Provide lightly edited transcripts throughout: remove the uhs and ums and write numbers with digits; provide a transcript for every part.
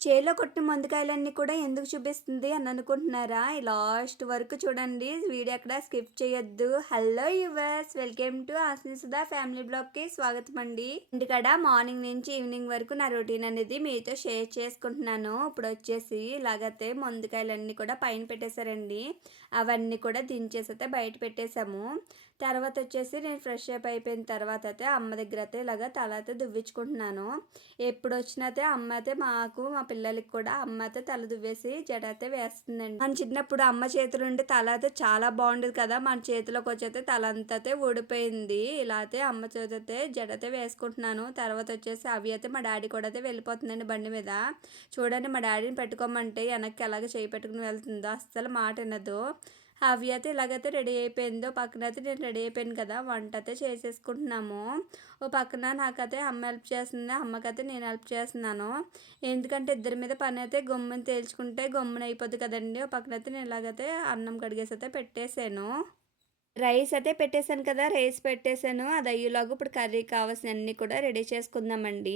చేలో కొట్టిన ముందకాయలన్నీ కూడా ఎందుకు చూపిస్తుంది అని అనుకుంటున్నారా? ఈ లాస్ట్ వరకు చూడండి. వీడియో ఎక్కడ స్కిప్ చేయొద్దు. Hello yours! వెల్కమ్ టు ఆస్ని సుధా ఫ్యామిలీ బ్లాగ్‌కి స్వాగతమండి. ఇంటికాడ మార్నింగ్ నుంచి ఈవినింగ్ వరకు నా రొటీన్ అనేది మీతో షేర్ చేసుకుంటున్నాను. ఇప్పుడొచ్చేసి ఇలాగైతే ముందకాయలన్నీ కూడా పైన పెట్టేశారండి. అవన్నీ కూడా దించేసైతే బయట పెట్టేసాము. తర్వాత వచ్చేసి నేను ఫ్రెష్ అప్ అయిపోయిన తర్వాత అయితే అమ్మ దగ్గర అయితే ఇలాగ తల అయితే దువ్వించుకుంటున్నాను. ఎప్పుడొచ్చినా అయితే అమ్మ అయితే మాకు మా పిల్లలకి కూడా అమ్మ అయితే తల దువ్వేసి జడ అయితే వేస్తుందండి. మన చిన్నప్పుడు అమ్మ చేతులు ఉండి తల అయితే చాలా బాగుండేది కదా, మన చేతిలోకి వచ్చైతే తల అంతా అయితే ఊడిపోయింది. ఇలా అయితే అమ్మ చేతి అయితే జడ అయితే వేసుకుంటున్నాను. తర్వాత వచ్చేసి అవి అయితే మా డాడీ కూడా అయితే వెళ్ళిపోతుందండి బండి మీద. చూడండి మా డాడీని పెట్టుకోమంటే వెనక్కి ఎలాగ చేయి పెట్టుకుని వెళ్తుందో, అస్సలు మాట వినదు. హవ్య అయితే ఇలాగైతే రెడీ అయిపోయిందో, పక్కనైతే నేను రెడీ అయిపోయాను కదా, వంట అయితే చేసేసుకుంటున్నాము. ఓ పక్కన నాకైతే అమ్మ హెల్ప్ చేస్తుంది, అమ్మకైతే నేను హెల్ప్ చేస్తున్నాను. ఎందుకంటే ఇద్దరి మీద పని అయితే గమ్మున తేల్చుకుంటే గమ్మున అయిపోద్ది కదండి. ఓ పక్కనైతే నేను ఇలాగైతే అన్నం కడిగేసి అయితే పెట్టేశాను. రైస్ అయితే పెట్టేసాను కదా, రైస్ పెట్టేసాను. అది అయ్యేలోగా ఇప్పుడు కర్రీకి కావాల్సినవన్నీ కూడా రెడీ చేసుకుందామండి.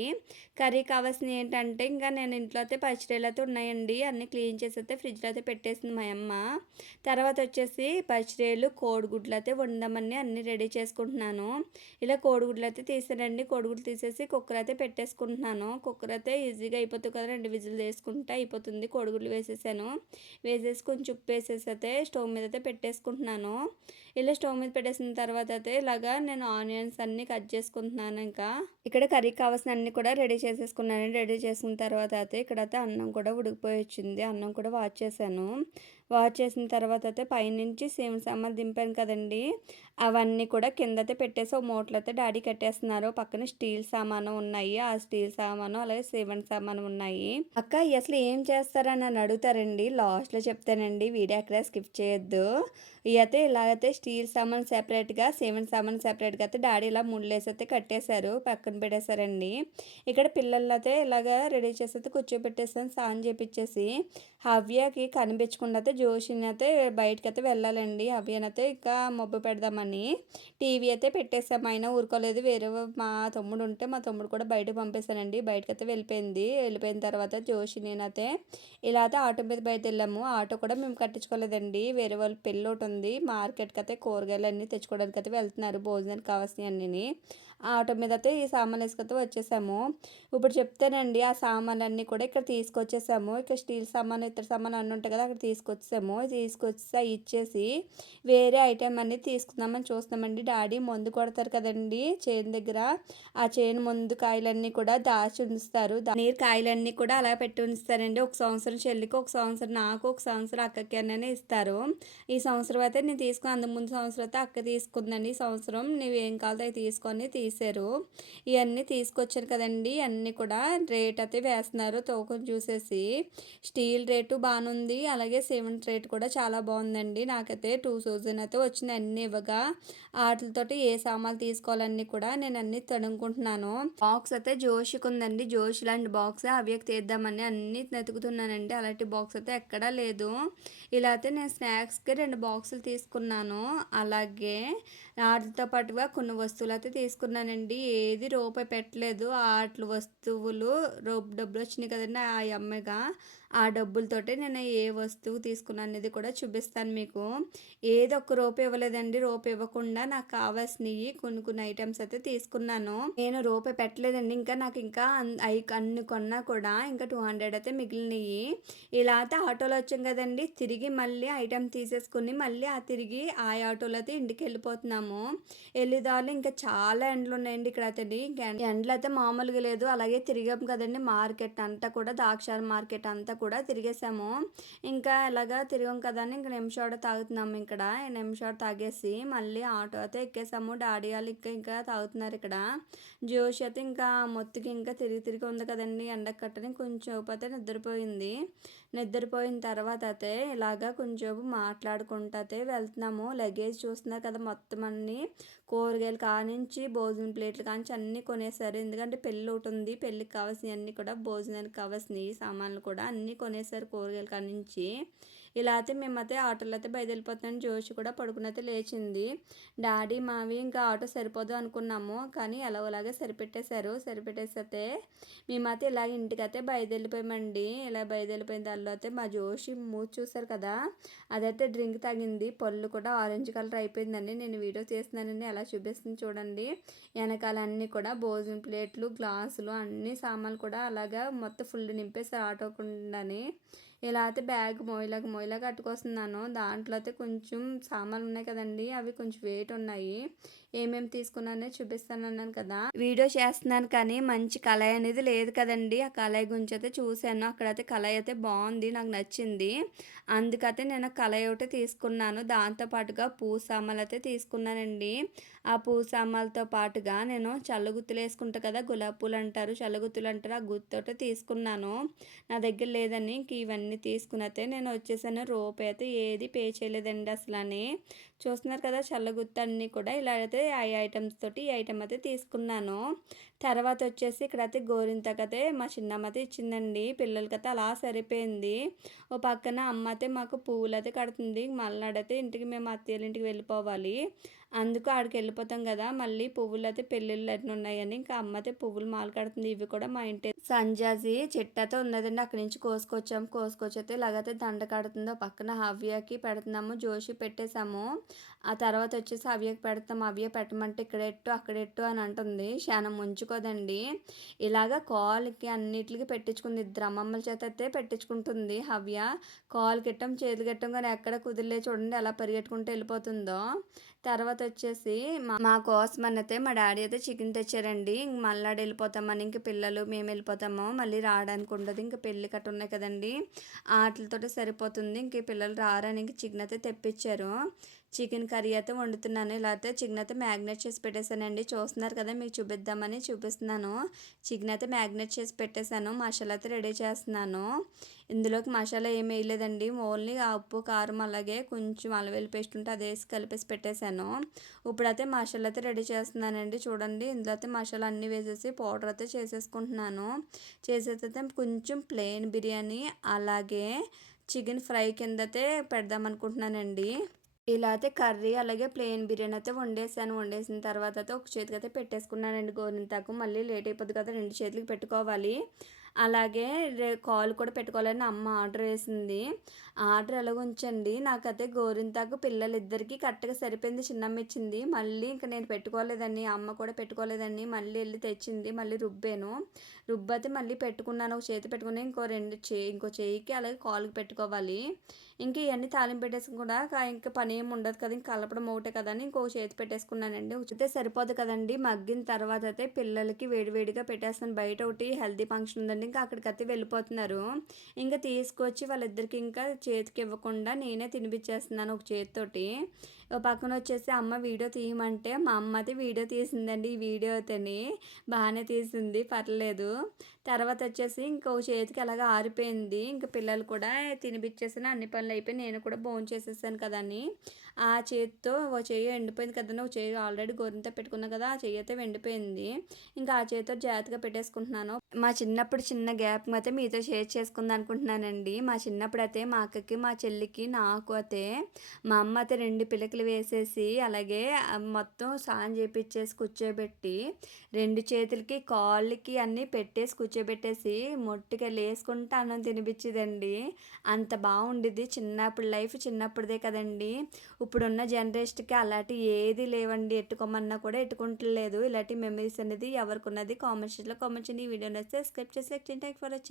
కర్రీకి కావాల్సినవి ఏంటంటే, ఇంకా నేను ఇంట్లో అయితే పచ్చిరొయ్యలు అయితే ఉన్నాయండి. అన్నీ క్లీన్ చేసి అయితే ఫ్రిడ్జ్లో అయితే పెట్టేసింది మా అమ్మ. తర్వాత వచ్చేసి పచ్చిరొయ్యలు, కోడిగుడ్లు అయితే వండమని అన్నీ రెడీ చేసుకుంటున్నాను. ఇలా కోడిగుడ్లు అయితే తీసానండి. కోడిగుడ్లు తీసేసి కుక్కర్ అయితే పెట్టేసుకుంటున్నాను. కుక్కర్ అయితే ఈజీగా అయిపోతుంది కదా, 2 విజిల్ వేసుకుంటే అయిపోతుంది. కోడిగుడ్లు వేసేసాను. వేసేసి కొంచెం ఉప్పు వేసేసి అయితే స్టవ్ మీద అయితే పెట్టేసుకుంటున్నాను. ఇలా స్టవ్ మీద పెట్టేసిన తర్వాత అయితే ఇలాగా నేను ఆనియన్స్ అన్నీ కట్ చేసుకుంటున్నాను. ఇంకా ఇక్కడ కర్రీకి కావాల్సిన అన్నీ కూడా రెడీ చేసేసుకున్నాను. రెడీ చేసుకున్న తర్వాత అయితే ఇక్కడైతే అన్నం కూడా ఉడికిపోయి వచ్చింది. అన్నం కూడా వాష్ చేశాను. వాష్ చేసిన తర్వాత అయితే పైనుంచి సేమ్ సామాన్లు దింపాను కదండి, అవన్నీ కూడా కిందైతే పెట్టేసి ఓ మూటలో అయితే డాడీ కట్టేస్తున్నారు. పక్కన స్టీల్ సామాను ఉన్నాయి. ఆ స్టీల్ సామాను అలాగే సిమెంట్ సామాను ఉన్నాయి. అక్క అసలు ఏం చేస్తారని నన్ను అడుగుతారండి, లాస్ట్లో చెప్తానండి. వీడియో అక్కడ స్కిప్ చేయొద్దు. ఇవైతే ఇలాగైతే స్టీల్ సామాన్ సెపరేట్గా, సిమెంట్ సామాన్ సెపరేట్గా అయితే డాడీ ఇలా ముళ్ళేసి అయితే కట్టేశారు, పక్కన పెట్టేశారండి. ఇక్కడ పిల్లలు అయితే ఇలాగ రెడీ చేసి అయితే కూర్చోబెట్టేసాను. స్నానం చేపించేసి హవ్యకి కనిపించకుండా అయితే జోషిని అయితే బయటకు అయితే వెళ్ళాలండి. హవ్యనైతే ఇంకా మొబ్బు పెడదామని టీవీ అయితే పెట్టేసాము. అయినా ఊరుకోలేదు. వేరే మా తమ్ముడు ఉంటే మా తమ్ముడు కూడా బయటకు పంపేశానండి. బయటకైతే వెళ్ళిపోయింది. వెళ్ళిపోయిన తర్వాత జోషి నేనైతే ఇలా అయితే ఆటో మీద బయట వెళ్ళాము. ఆటో కూడా మేము కట్టించుకోలేదండి. వేరే వాళ్ళ పెళ్ళి ఒకటి ఉంది. మార్కెట్కి అయితే కూరగాయలు అన్నీ తెచ్చుకోవడానికి అయితే వెళ్తున్నారు, భోజనానికి కావాల్సినవి అన్నీ. ఆటో మీద అయితే ఈ సామాన్లు వేసుకొస్తే వచ్చేసాము. ఇప్పుడు చెప్తానండి, ఆ సామాన్లన్నీ కూడా ఇక్కడ తీసుకొచ్చేసాము. ఇక్కడ స్టీల్ సామాను, ఇతర సామాను అన్నీ ఉంటాయి కదా, అక్కడ తీసుకొచ్చాము. తీసుకొచ్చి ఇచ్చేసి వేరే ఐటెం అన్నీ తీసుకుందామని చూస్తున్నామండి. డాడీ మందు కొడతారు కదండి చేను దగ్గర, ఆ చేను ముందు కాయలన్నీ కూడా దాచి ఉంచుతారు. నీరు కాయలన్నీ కూడా అలా పెట్టి ఉంచుతారండి. ఒక సంవత్సరం చెల్లికి, ఒక సంవత్సరం నాకు, ఒక సంవత్సరం అక్కకి అని ఇస్తారు. ఈ సంవత్సరం అయితే నేను తీసుకుని, అంతకు ముందు సంవత్సరం అయితే అక్క తీసుకుందండి. ఈ సంవత్సరం నువ్వేం కావాలో అవి తీసుకొని తీసారు. ఇవన్నీ తీసుకొచ్చారు కదండి, అన్నీ కూడా రేట్ అయితే వేస్తున్నారు తూకం చూసేసి. స్టీల్ రేటు బాగానుంది, అలాగే సిమెంట్ రేటు కూడా చాలా బాగుందండి. నాకైతే 2000 అయితే వచ్చింది అన్నీ ఇవ్వగా. వాటితోటి ఏ సామాన్లు తీసుకోవాలన్నీ కూడా నేను అన్నీ తడుముకుంటున్నాను. బాక్స్ అయితే జోషికి ఉందండి. జోషి లాంటి బాక్స్ అవికి తీద్దామని అన్నీ వెతుకుతున్నానండి. అలాంటి బాక్స్ అయితే ఎక్కడా లేదు. ఇలా అయితే నేను స్నాక్స్కి 2 బాక్సులు తీసుకున్నాను. అలాగే వాటితో పాటుగా కొన్ని వస్తువులు అయితే తీసుకున్నానండి. ఏది రూపాయి పెట్టలేదు. ఆటల వస్తువులు డబ్బులు వచ్చినాయి కదండి ఆ అమ్మగా, ఆ డబ్బులతోటి నేను ఏ వస్తువు తీసుకున్నాను అనేది కూడా చూపిస్తాను మీకు. ఏదో ఒక రూపాయి ఇవ్వలేదండి. రూపాయి ఇవ్వకుండా నాకు కావాల్సినవి కొన్ని ఐటమ్స్ అయితే తీసుకున్నాను. నేను రూపాయి పెట్టలేదండి. ఇంకా నాకు ఇంకా అన్ని కొన్నా కూడా ఇంకా 200 అయితే మిగిలినవి. ఇలా అయితే ఆటోలో వచ్చాం కదండి, తిరిగి మళ్ళీ ఐటమ్ తీసేసుకుని మళ్ళీ తిరిగి ఆ ఆటోలో అయితే ఇంటికి వెళ్ళిపోతున్నాము. వెళ్ళేదారిలో ఇంకా చాలా ఎండలు ఉన్నాయండి ఇక్కడ అయితే. ఇంకా ఎండలు అయితే మామూలుగా లేదు. అలాగే తిరిగాం కదండి, మార్కెట్ అంతా కూడా, ద్రాక్షార మార్కెట్ అంతా కూడా తిరిగేసాము. ఇంకా ఇలాగా తిరిగాం కదా అని ఇంకా నిమిషాడు తాగుతున్నాము. ఇక్కడ నిమిషాడు తాగేసి మళ్ళీ ఆటో అయితే ఎక్కేసాము. డాడీ వాళ్ళు ఇంకా తాగుతున్నారు ఇక్కడ. జోష్ అయితే ఇంకా మొత్తుకి ఇంకా తిరిగి ఉంది కదండి ఎండకు కట్టని, కొంచెం అయితే నిద్రపోయింది. నిద్రపోయిన తర్వాత అయితే ఇలాగా కొంచెం మాట్లాడుకుంటూ అయితే వెళ్తున్నాము. లగేజ్ చూస్తున్నారు కదా, మొత్తం అన్నీ కూరగాయలు కానించి భోజనం ప్లేట్లు కానించి అన్నీ కొనేసారు. ఎందుకంటే పెళ్ళి ఒకటి ఉంది, పెళ్ళికి కావాల్సినవి అన్నీ కూడా, భోజనానికి కావాల్సినవి సామాన్లు కూడా అన్నీ కొనేసారు కూరగాయలు కానించి. ఇలా అయితే మేమైతే ఆటోలో అయితే బయలుదేరిపోతున్నాం. జోషి కూడా పడుకునైతే లేచింది. డాడీ మావి ఇంకా ఆటో సరిపోదు అనుకున్నాము, కానీ ఎలాగోలాగే సరిపెట్టేశారు. సరిపెట్టేస్తే మేమైతే ఇలా ఇంటికైతే బయలుదేరిపోయామండి. ఇలా బయలుదేరిపోయిన తర్వాత మా జోషి మూతి చూసారు కదా, అదైతే డ్రింక్ తాగింది. పళ్ళు కూడా ఆరెంజ్ కలర్ అయిపోయిందండి. నేను వీడియో తీస్తున్నానని ఎలా చూపిస్తుంది చూడండి. వెనకాల అన్నీ కూడా భోజనం ప్లేట్లు, గ్లాసులు, అన్ని సామాన్లు కూడా అలాగా మొత్తం ఫుల్ నింపేస్తారు ఆటోకుండాని. ఇలా అయితే బ్యాగ్ మోయలాగా అట్టుకొస్తున్నాను. దాంట్లో అయితే కొంచెం సామాన్లు ఉన్నాయి కదండి, అవి కొంచెం వెయిట్ ఉన్నాయి. ఏమేమి తీసుకున్నానో చూపిస్తాను అన్నాను కదా, వీడియో చేస్తున్నాను కానీ మంచి కళాయి అనేది లేదు కదండి. ఆ కళాయి గురించి అయితే చూశాను. అక్కడైతే కళాయి అయితే బాగుంది, నాకు నచ్చింది. అందుకైతే నేను కళాయి ఒకటి తీసుకున్నాను. దాంతోపాటుగా పువ్వు సామాన్లు అయితే తీసుకున్నానండి. ఆ పువ్వు సామాన్లతో పాటుగా నేను చల్లగుత్తులు వేసుకుంటా కదా, గులాబీ పూలు అంటారు, చల్లగుత్తులు అంటారు, ఆ గుత్తోటే తీసుకున్నాను. నా దగ్గర లేదని ఇంక ఇవన్నీ తీసుకుని అయితే నేను వచ్చేసాను. రూపాయి అయితే ఏది పే చేయలేదండి అసలు అని. చూస్తున్నారు కదా, చల్లగుత్త అన్నీ కూడా ఇలా అయితే ఈ ఐటమ్స్ తోటి ఈ ఐటమ్ అయితే తీసుకున్నాను. తర్వాత వచ్చేసి ఇక్కడైతే గోరింతకైతే మా చిన్నమ్మ అయితే ఇచ్చిందండి. పిల్లలకైతే అలా సరిపోయింది. ఓ పక్కన అమ్మ అయితే మాకు పువ్వులు అయితే కడుతుంది. మళ్ళాడైతే ఇంటికి మేము అత్తయ్యల ఇంటికి వెళ్ళిపోవాలి. అందుకు ఆడికి వెళ్ళిపోతాం కదా, మళ్ళీ పువ్వులు అయితే పెళ్ళిళ్ళు అన్నీ ఉన్నాయని ఇంకా అమ్మ అయితే పువ్వులు మాల కడుతుంది. ఇవి కూడా మా ఇంటి సంజాజి చెట్టు అయితే ఉన్నదండి, అక్కడి నుంచి కోసుకొచ్చైతే ఇలాగైతే దండ కడుతుందో. పక్కన హవ్యకి పెడుతున్నాము, జోషి పెట్టేశాము. ఆ తర్వాత వచ్చేసి హవ్యకి పెడతాము. హవ్య పెట్టమంటే ఇక్కడెట్టు అక్కడెట్టు అని అంటుంది. శానం ఉంచుకోదండి. ఇలాగ కాలుకి అన్నిటికి పెట్టించుకుంది. ఇద్దరు అమ్మమ్మల చేత అయితే పెట్టించుకుంటుంది హవ్య. కాలు గిట్టం చేతులు గిట్టం కానీ ఎక్కడ కుదిరలే చూడండి, ఎలా పరిగెట్టుకుంటూ వెళ్ళిపోతుందో. తర్వాత వచ్చేసి మా కోసం అయితే మా డాడీ అయితే చికెన్ తెచ్చారండి. ఇంక మళ్ళీ వెళ్ళిపోతామని, ఇంక పిల్లలు మేము వెళ్ళిపోతాము, మళ్ళీ రావడానికి ఉండదు. ఇంక పెళ్ళి కట్ట ఉన్నాయి కదండి, వాటితోటి సరిపోతుంది. ఇంక పిల్లలు రారని ఇంక చికెన్ అయితే తెప్పించారు. చికెన్ కర్రీ అయితే వండుతున్నాను. ఇలా అయితే చికెన్ అయితే మ్యాగ్నేట్ చేసి పెట్టేశానండి. చూస్తున్నారు కదా, మీకు చూపిద్దామని చూపిస్తున్నాను. చికెన్ అయితే మ్యాగ్నేట్ చేసి పెట్టేశాను. మసాలా అయితే రెడీ చేస్తున్నాను. ఇందులోకి మసాలా ఏమి వేయలేదండి, ఓన్లీ ఉప్పు కారం అలాగే కొంచెం అల్లం వెల్లుల్లి పేస్ట్ ఉంటే అది వేసి కలిపేసి పెట్టేశాను. ఇప్పుడైతే మసాలా అయితే రెడీ చేస్తున్నానండి. చూడండి, ఇందులో అయితే మసాలా అన్నీ వేసేసి పౌడర్ అయితే చేసేసుకుంటున్నాను. చేసేస్తే కొంచెం ప్లెయిన్ బిర్యానీ అలాగే చికెన్ ఫ్రై కింద అయితే పెడదాం అనుకుంటున్నానండి. ఇలా అయితే కర్రీ అలాగే ప్లెయిన్ బిర్యానీ అయితే వండేసాను. వండేసిన తర్వాత అయితే ఒక చేతికి అయితే పెట్టేసుకున్నానండి గోరింతాకు. మళ్ళీ లేట్ అయిపోద్ది కదా, రెండు చేతులకి పెట్టుకోవాలి. అలాగే కాల్ కూడా పెట్టుకోవాలని అమ్మ ఆర్డర్ వేసింది. ఆర్డర్ ఎలాగుంచండి, నాకైతే గోరింతాకు పిల్లలిద్దరికీ కరెక్ట్గా సరిపోయింది. చిన్నమ్మ ఇచ్చింది. మళ్ళీ ఇంకా నేను పెట్టుకోలేదని, అమ్మ కూడా పెట్టుకోలేదని మళ్ళీ వెళ్ళి తెచ్చింది. మళ్ళీ రుబ్బాను. రుబ్బైతే మళ్ళీ పెట్టుకున్నాను. ఒక చేతి పెట్టుకుని ఇంకో చేయికి అలాగే కాలుకి పెట్టుకోవాలి. ఇంక ఇవన్నీ తాలింపు పెట్టేసుకుని కూడా ఇంకా పని ఏమి ఉండదు కదా, ఇంక కలపడం ఒకటే కదా అని ఇంకో చేతి పెట్టేసుకున్నానండి. ఉచితే సరిపోదు కదండి. మగ్గిన తర్వాత అయితే పిల్లలకి వేడివేడిగా పెట్టేస్తాను. బయట ఒకటి హెల్తీ ఫంక్షన్ ఉందండి, ఇంకా అక్కడికైతే వెళ్ళిపోతున్నారు. ఇంకా తీసుకొచ్చి వాళ్ళిద్దరికి ఇంకా చేతికి ఇవ్వకుండా నేనే తినిపించేస్తున్నాను ఒక చేతితోటి. పక్కన వచ్చేసి అమ్మ వీడియో తీయమంటే మా అమ్మ అయితే వీడియో తీసిందండి. ఈ వీడియో అయితేని బాగానే తీసింది, పర్లేదు. తర్వాత వచ్చేసి ఇంకో చేతికి అలాగా ఆరిపోయింది. ఇంక పిల్లలు కూడా తినిపించేసాను, అన్ని పనులు అయిపోయి నేను కూడా భోజనం చేసేసాను కదా అని. ఆ చేతితో ఓ చెయ్యి ఎండిపోయింది కదండి, ఒక చెయ్యి ఆల్రెడీ గోరింత పెట్టుకున్నా కదా, ఆ చెయ్యి అయితే ఎండిపోయింది. ఇంకా ఆ చేతితో జాగ్రత్తగా పెట్టేసుకుంటున్నాను. మా చిన్నప్పుడు చిన్న గ్యాప్ అయితే మీతో షేర్ చేసుకుందాం అనుకుంటున్నానండి. మా చిన్నప్పుడు అయితే మా అక్కకి మా చెల్లికి నాకు అయితే మా అమ్మ అయితే 2 పిలకలు వేసేసి అలాగే మొత్తం స్నానం చేపించేసి కూర్చోబెట్టి 2 చేతులకి కాళ్ళకి అన్నీ పెట్టేసి కూర్చోబెట్టేసి మొట్టికాయలు వేసుకుంటూ అన్నం తినిపించేదండి. అంత బాగుండేది చిన్నప్పుడు లైఫ్, చిన్నప్పుడుదే కదండి. ఇప్పుడున్న జనరేషన్కి అలాంటివి ఏది లేవండి. ఎట్టుకోమన్నా కూడా ఎట్టుకుంటలేదు. ఇలాంటి మెమరీస్ అనేది ఎవరికి ఉన్నది కామెంట్ సెక్షన్లో కామెంట్ చేయండి. ఈ వీడియో నచ్చితే సబ్స్క్రైబ్ చేసి లైక్ చేయండి. Thank for watching.